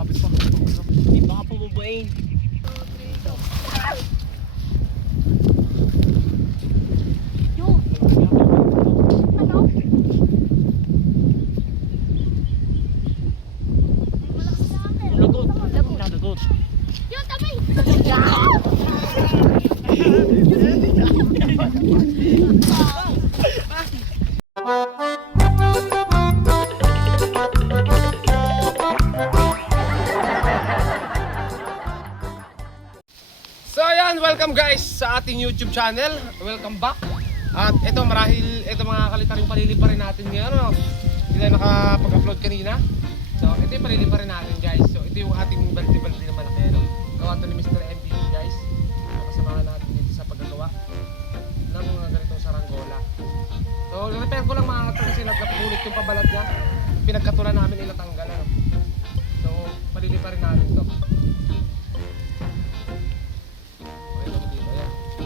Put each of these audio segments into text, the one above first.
Kapit pa. Di baka pumubuin. Yung. Ano? Malakas na akin. Lagot. Lagot. Yung tabi. So ayan, welcome guys sa ating YouTube channel. Welcome back. At ito marahil, ito mga kalitaring paliliparin natin ngayon, ano? Hindi na nakapag-upload kanina. So ito yung paliliparin natin guys. So ito yung ating balde-balde na malaki, ano? Gawa ito ni Mr. MB guys. Kasamahan natin dito sa paggagawa ng mga ganitong saranggola. So repair ko lang mga katang kasi nagkapulit yung pabalat niya. Pinagkatulan namin ilatanggal, ano? So paliliparin natin ito.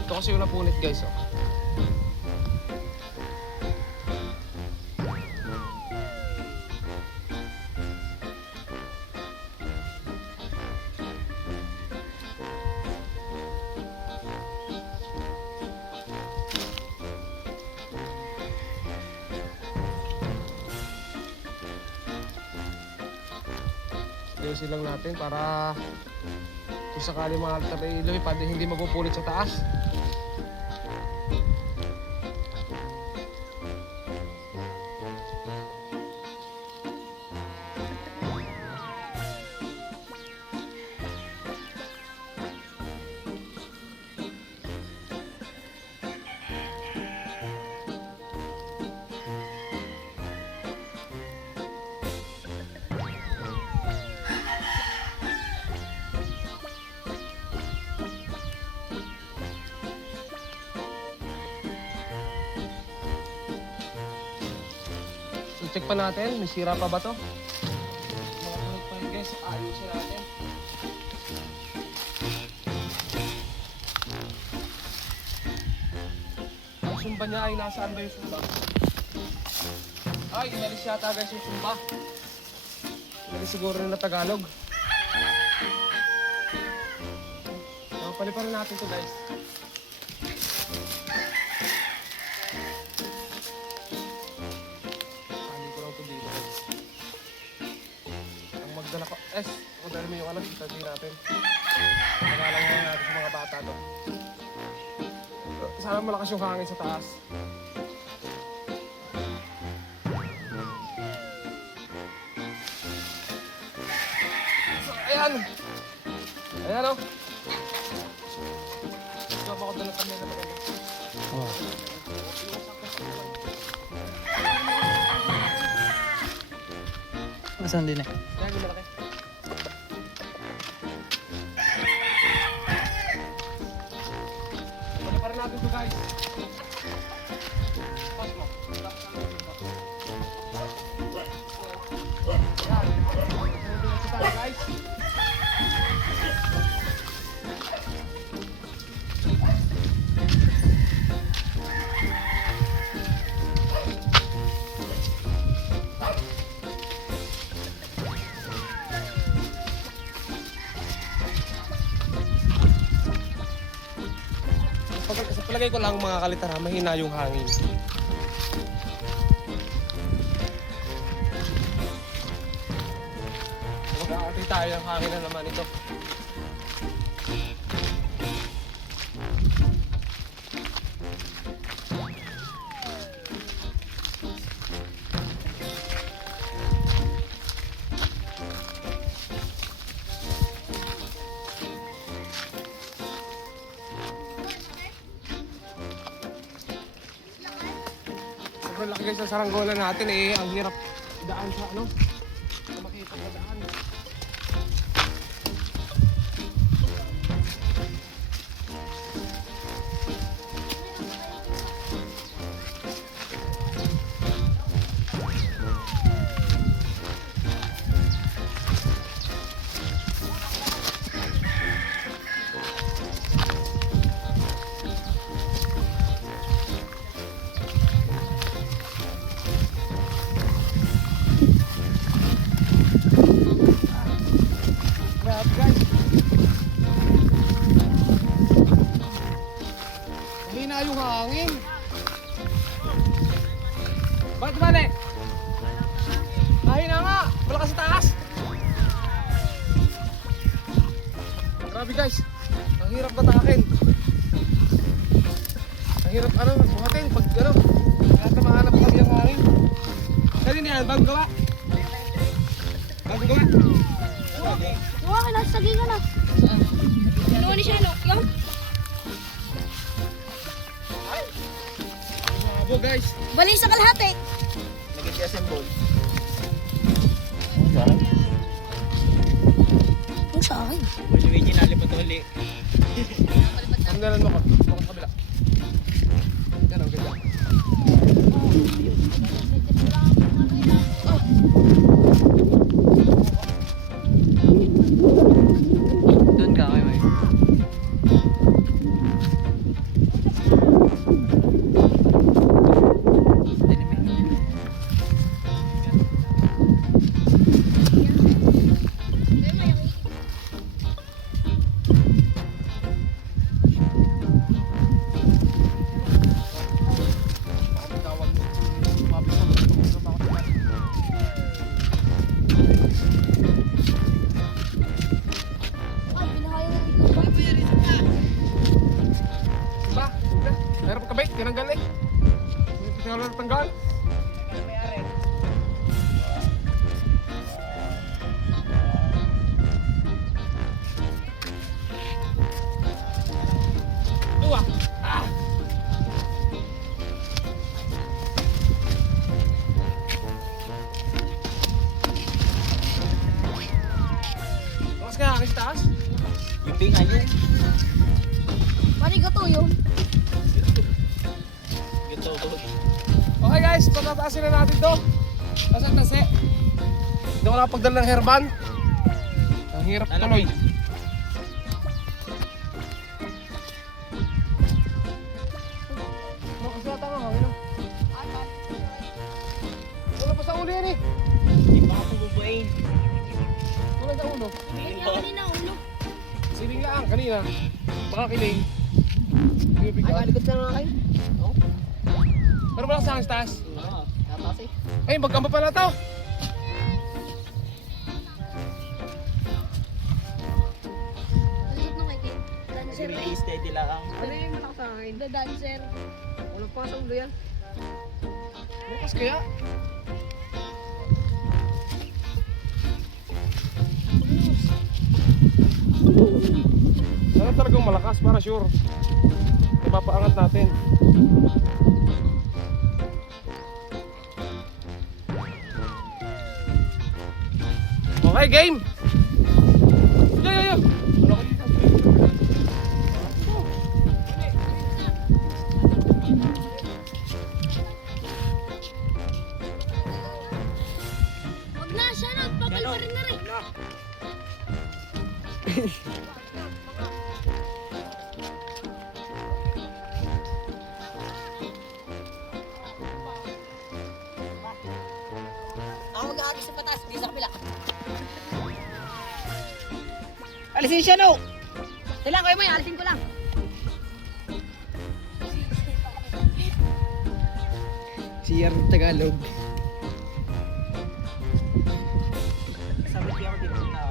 Ito kasi yung napunit guys, oh. Ayusin lang natin para kung sakali mga altar ay lumipad, hindi mapupulit sa taas. Check pa natin, may sira pa ba to? Mga tulog pa yun guys, ayusin natin. Ang sumba niya ay nasaan ba yung sumba? Ay, inalis yata guys yung sumba. Inalis siguro na Tagalog. So, paliparin natin to guys. Magdala mo yung anak, itasin natin. Pagalang nga natin sa mga bata to. Sana malakas yung hangin sa taas. So, ayan! Ayan o! Ito ako dala kami na maganda. Nasaan din eh? Ayan yung malaki. Natin to guys. Pas mo. Yan. Ito guys. Sa palagay ko lang mga kalitara, mahina yung hangin. Mag-aatay tayo ng hangin na naman ito. Sobrang laki guys sa saranggola natin eh. Ang hirap daan sa ano. Sa makita na daan. hangin. Bakit bale? Mahina nga, malakas sa taas. Grabe guys, ang hirap batakin. Ang hirap buhatin pag kaya mahanap kami ang hangin. Kanina yan, bagong gawa. Bagong gawa. Gawa ka na, sagingan na. Ano ni siya, no? Yung? Bravo guys. Bali sa kalahati. Nag-assemble. Yung sa akin. Medyo nalipot uli. Tanggalan mo ko. Ako sa kabila. Ganun, ganyan. Doon ka kayo eh. Baka tawag mo. Mabisa mo. Ay, binahayan ng iba. Ba? Meron pa kabay? Tinanggal eh. Tinanggal na tanggal. Dua. Ah. Lakas kaya akin sa taas? Yung pinga yung. Bali ka to yun. Gito. Okay guys, patatasin na natin to. Tase. Hindi ko nakapagdala ng hairband. Ang hirap tuloy. Ano kasi yata nga hangin? Wala pa sa ulo yan eh. Hindi pa ako bubuin. Wala sa ulo. Kaya kanina ulo. Siling lang kanina. Baka kiling. Hindi Ay, bigyan. malikot na nga kayo. Pero wala sa hangin sa taas. Oo, tatas eh. Ay, magkamba pala to. Alit nung kay Kim. Dancer Sige, eh. steady lang. Ano yung malakas sa akin? The dancer. Walang pa sa ulo yan. Bukas kaya. Sana talagang malakas para sure. Ipapaangat natin. Okay, game! Yo! Ano ka dito? Wag na siya na. Papal rin na rin. Ako mag-aagis sa patas, di sa kabila. Alisin siya, no! Kailangan kayo may alisin ko lang. CR Tagalog. Sabi ko ako dito na.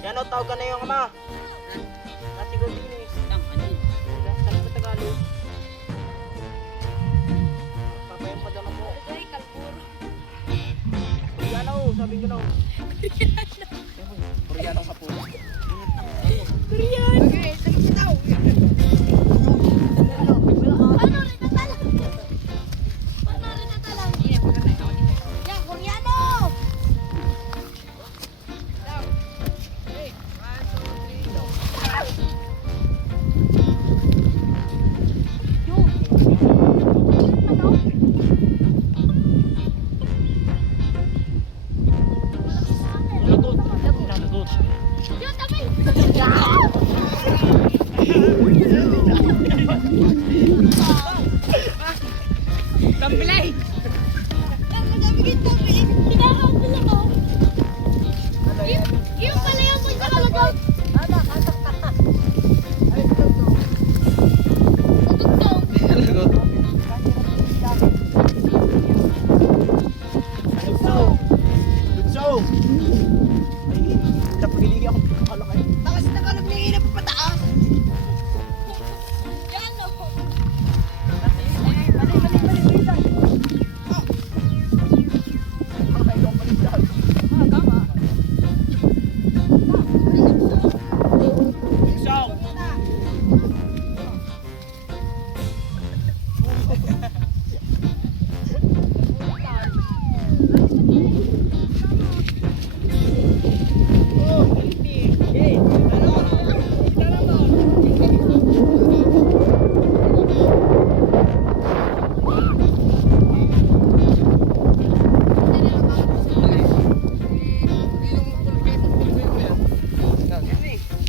Yan o, tawag ka na yung ama. Kasi ko din eh. Sabi ko Tagalog. Papayan pa daw ako. Ay, kalpuro. Koreano, sabi ko na. Koreano sa pulo. Korean. Okay, sabi ko daw. Paano rin natalang? Paano rin natalang? Yan, Koreano!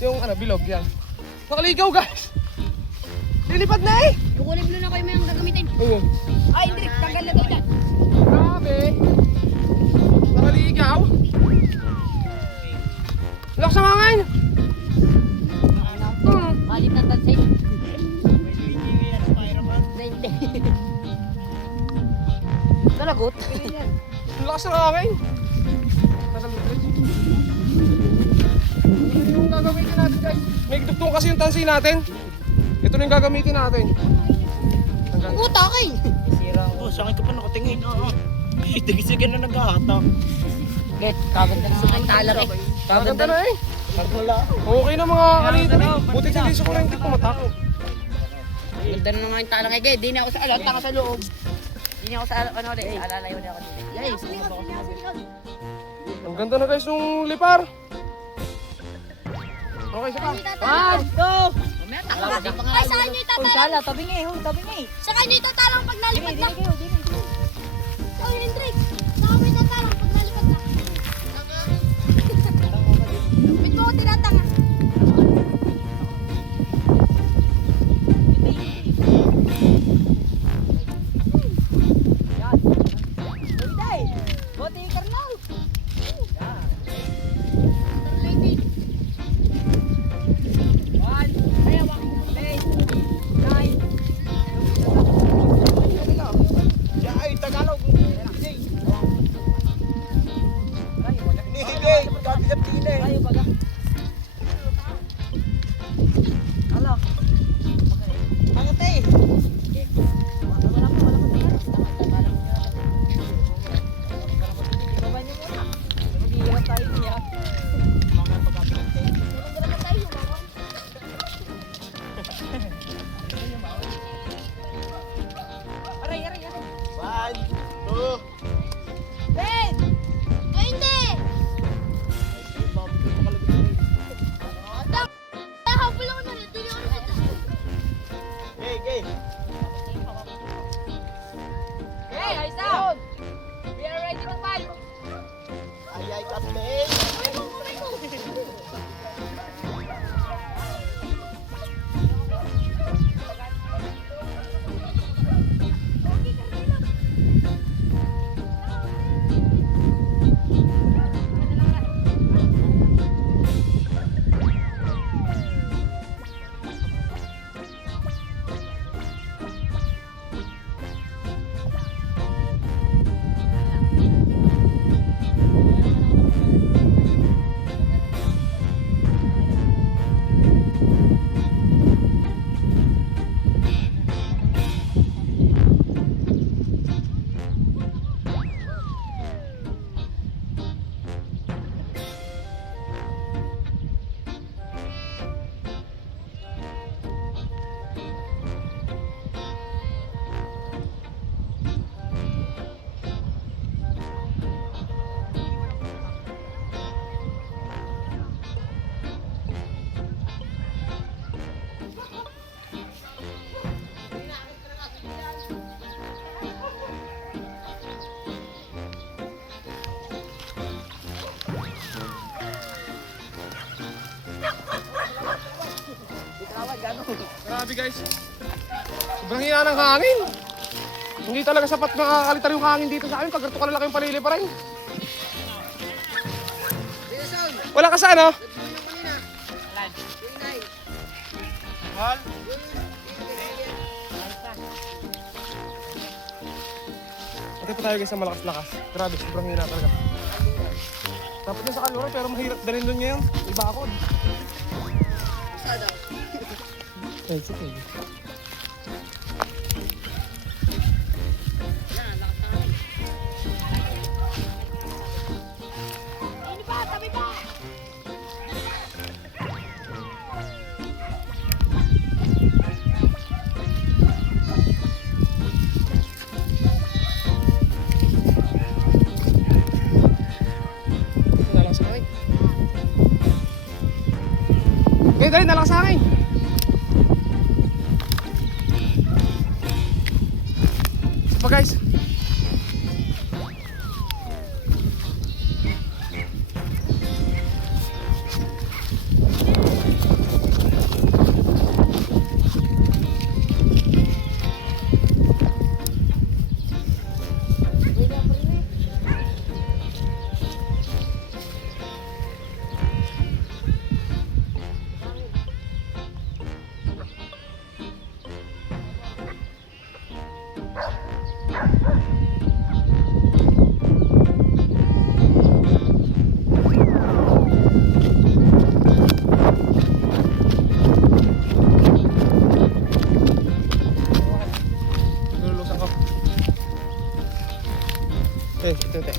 Yung ano, bilog yan. Nakaligaw guys! Lilipad na eh! Kukunin mo na kayo may ang gagamitin. Oo. Ay, Hendrik, tanggal na tayo. Grabe! Nakaligaw! Lakas ang hangin! Kalit na tansay. Talagot? Lakas ng hangin! Nasa lupit. Ito yung gagamitin natin guys. May dugtong kasi yung tansi natin. Ito na yung gagamitin natin. Hanggang... Puta kay! Sira ako. Sa akin ka pa nakatingin. Tigisigan na naghahatak. Get, kaganda na ang talag eh. Kaganda na eh. Pag wala. Okay na mga kanito eh. Buti sa hindi sa kurente pumatak. Ganda na nga yung talag eh. Get, di na ako sa alot, ako sa loob. Di na ako sa ano ulit. Alalayo na ako dito. Guys, Ang ganda na guys nung lipar. Okay, isa pa. 1, 2! Mamaya takot. Ay, saan nyo itatalang? Sala, tabi nga eh. Tabi nga eh. Saan nyo itatalang pag nalipad na? Oy, Hendrik! Saan mo itatalang pag nalipad na? Bit mo ko tinatanga. Bote Karlaw. Tarlated. 1, 8, 9. Ay, Tagalog. Hindi, magkakasaptine. Ay, baga. Alo. Pangat eh. One, two. Ben! Ay, hindi! Habol ako na rin. Dili ako na rin. Hey, hey. Hey, ayos na! We are ready to fight! Ay, Captain. Grabe guys. Sobrang hina ng hangin. Hindi talaga sapat makakalitar yung hangin dito sa amin. Pag ganito kalaki yung paliliparan. Wala ka sa ano? Ito pa tayo guys sa malakas-lakas. Grabe, sobrang hina talaga. Dapat na sa kalura pero mahirap dalhin doon ngayon. Iba ako. Ay, sige. Ini pa, tabi pa! Ayun, nalakas hangin. Pa guys. Lulusan ko. Ito.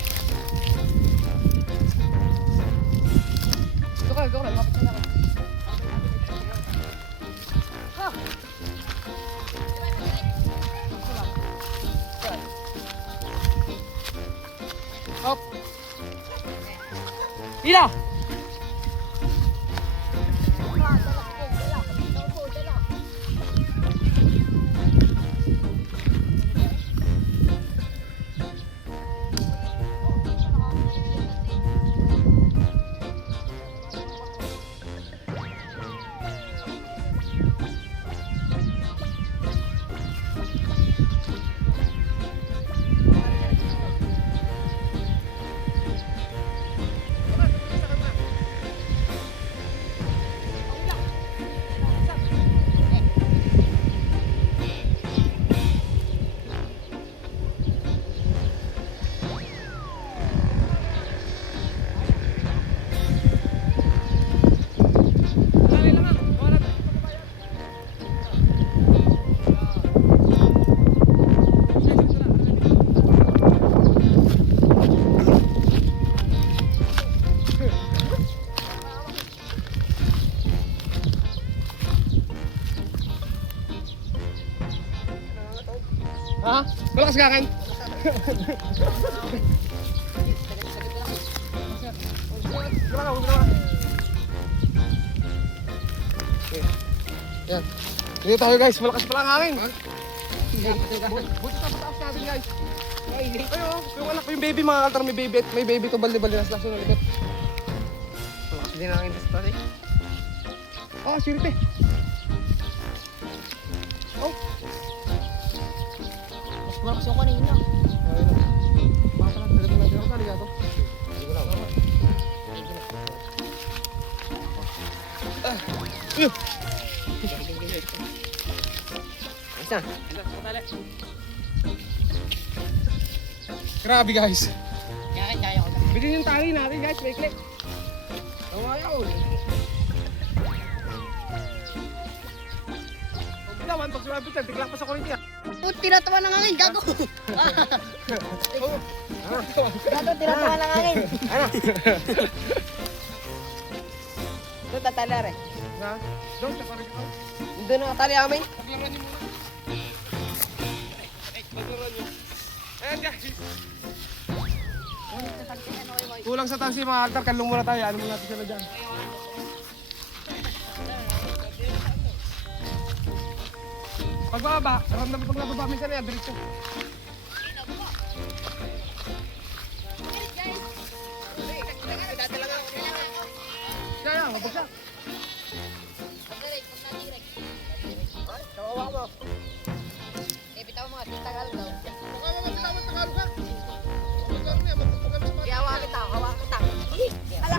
Ito ka, lapit na lang. Hop. Ila! Ha? Malakas ka kan? Yan. Dito tayo guys, malakas pala ang hangin. Buti sa pataas natin guys. Ayo, yung anak ko yung baby mga kaltar, may baby to balde-balde nas laso na likod. Malakas din ang hangin sa taas eh. Ah, sirte. Oh. Mas malakas yung kanina. Ayun na. Baka lang, talagang natin ako kali gato. Hindi ko lang. Isa. Grabe guys. Kaya ko na. Bilhin yung tali natin guys, may click. Tawayaw. Pagbilawan, pag sumabit yan, tiglang pa sa kurintiya. Tinatawa ng hangin, gago. Gago, tinatawa ng hangin. Ano? Doon tatali rin. Na? Doon, sa parang ito. Doon nakatali amin. Paglaran niyo muna. Paglaran niyo. Ayan guys. Kulang sa tansi mga altar, kalong muna tayo. Ano muna natin sila dyan. Pagbaba, ramdam mo pag nababa minsan yan, diretso. Kaya, mabagsak. Kawawa mo. Bitaw mo, tagal daw. Hawa kita, hawa kita. Ala,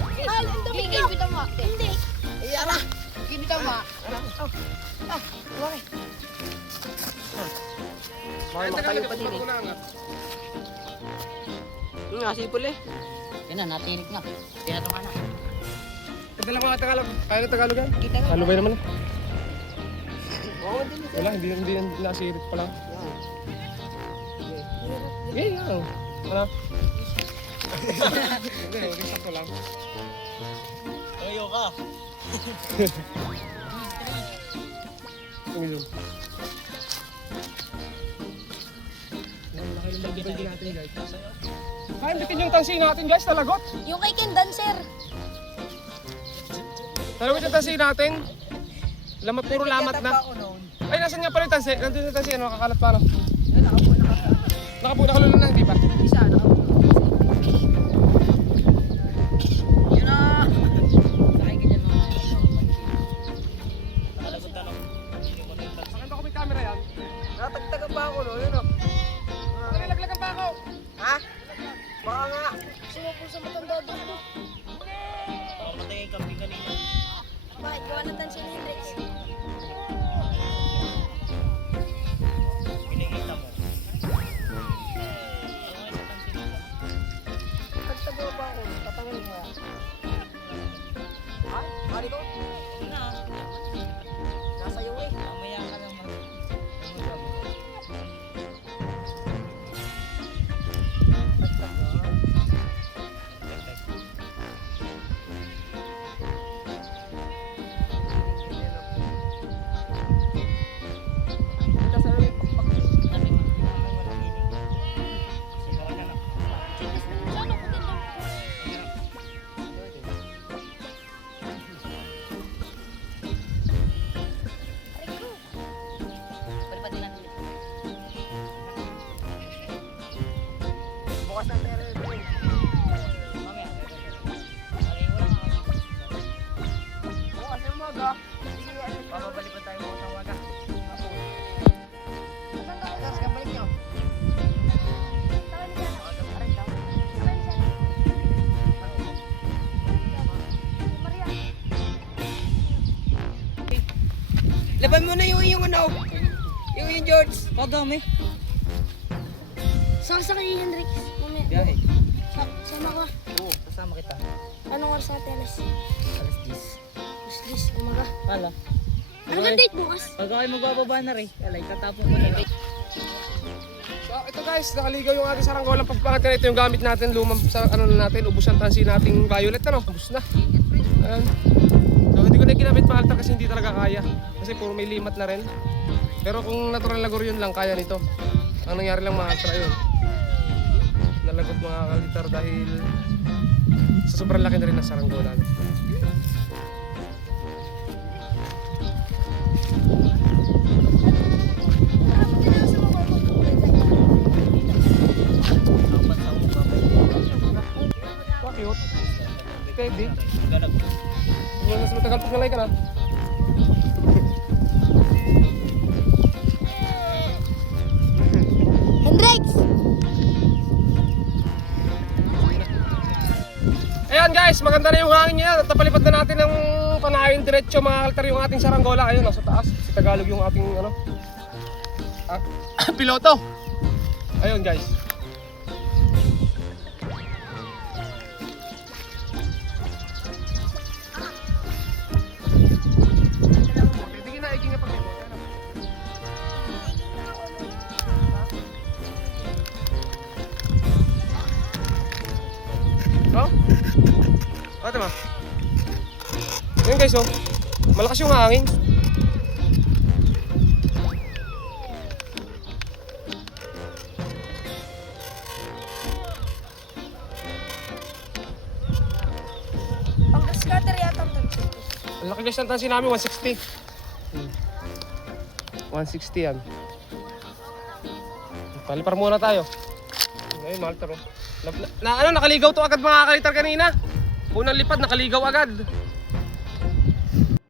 bitaw mo. Hindi. Ala, bitaw mo. Wala. Makatayo pa din eh. Nga, sipol eh. Yan na, natinig na. Tinatunga na. Padala ko nga Tagalog. Kaya na Tagalog yan? Kita nga. Halubay naman eh. Oo, din. Wala, hindi nasirit pa lang. Okay, yan. Ano? Hindi, reset ko lang. Ayaw ka. Tumilong. Laki ng bagay natin guys. Kaya bitin yung tansi natin guys, talagot. Yung kay Ken Dancer. Talagot yung tansi natin. Lamat, puro lamat na. Ako noon. Ay, nasan nga pala yung tansi? Nandun yung tansi, ano, kakalat pa, ano? Yun, nakapuno ka. Nakalulun na, di ba? Isa, nakapuno. Yun na. Sakay ka dyan mga. Maganda ko may camera yan. Natagtagan pa ako noon, yun o. Nalaglagan pa ako. Ha? Baka nga. Sumupul sa matanda doon. Pamatay yung kambing kanina. Bakit? Gawa na tansya ni Hendrix. Pinigita mo. Pagtagawa pa ako, tatanggalin mo yan. Ha? Mali ko? Na. Nasa iyo eh. Mamaya ka lang mag... Palipad din natin. Bukas ng pera yun. Mamaya. Bukas ng umaga. Papabalik pa tayo bukas ng umaga. Tapos kabalik nyo. Laban mo na yung ano. Yung George. Kadami. Saksa kay Hendrix. Mamaya. Biyahe. Sama ka. Oo, kasama kita. Anong oras natin? Alas Alas 10 umaga. 10. Hala. Ano ba date bukas? Pag ako'y magbababa na rin, alay, katapon ko na rin. So, ito guys, nakaligaw yung ating saranggolang pagpangat na ito yung gamit natin, lumang sa ano na natin, ubos ang tansi nating violet, ano? Ubos na. Ayan. So, hindi ko na ginamit maaltar kasi hindi talaga kaya. Kasi puro may limat na rin. Pero kung natural lagor yun lang, kaya nito. Ang nangyari lang maaltar yun. Nalagot mga kalitar dahil sa sobrang laki na rin ng saranggolan. Bakit? Pwede. Yung mas matagal pag nalay ka na. Hendrix! Ayan guys, maganda na yung hangin niya. At napalipad na natin ng panahin diretso mga altar yung ating saranggola. Ayun, nasa taas. Si Tagalog yung ating ano, piloto. Ayun guys. Tigil na, iging nga pag oh? Ate ma. Yan guys oh. Malakas yung hangin. Pang-scatter yata ang tansya. Ang laki guys ng tansi namin, 160. 160 yan. Palipar muna tayo. Ayun, maltar oh. Nakaligaw to agad mga kalitar kanina. Unang lipad, nakaligaw agad.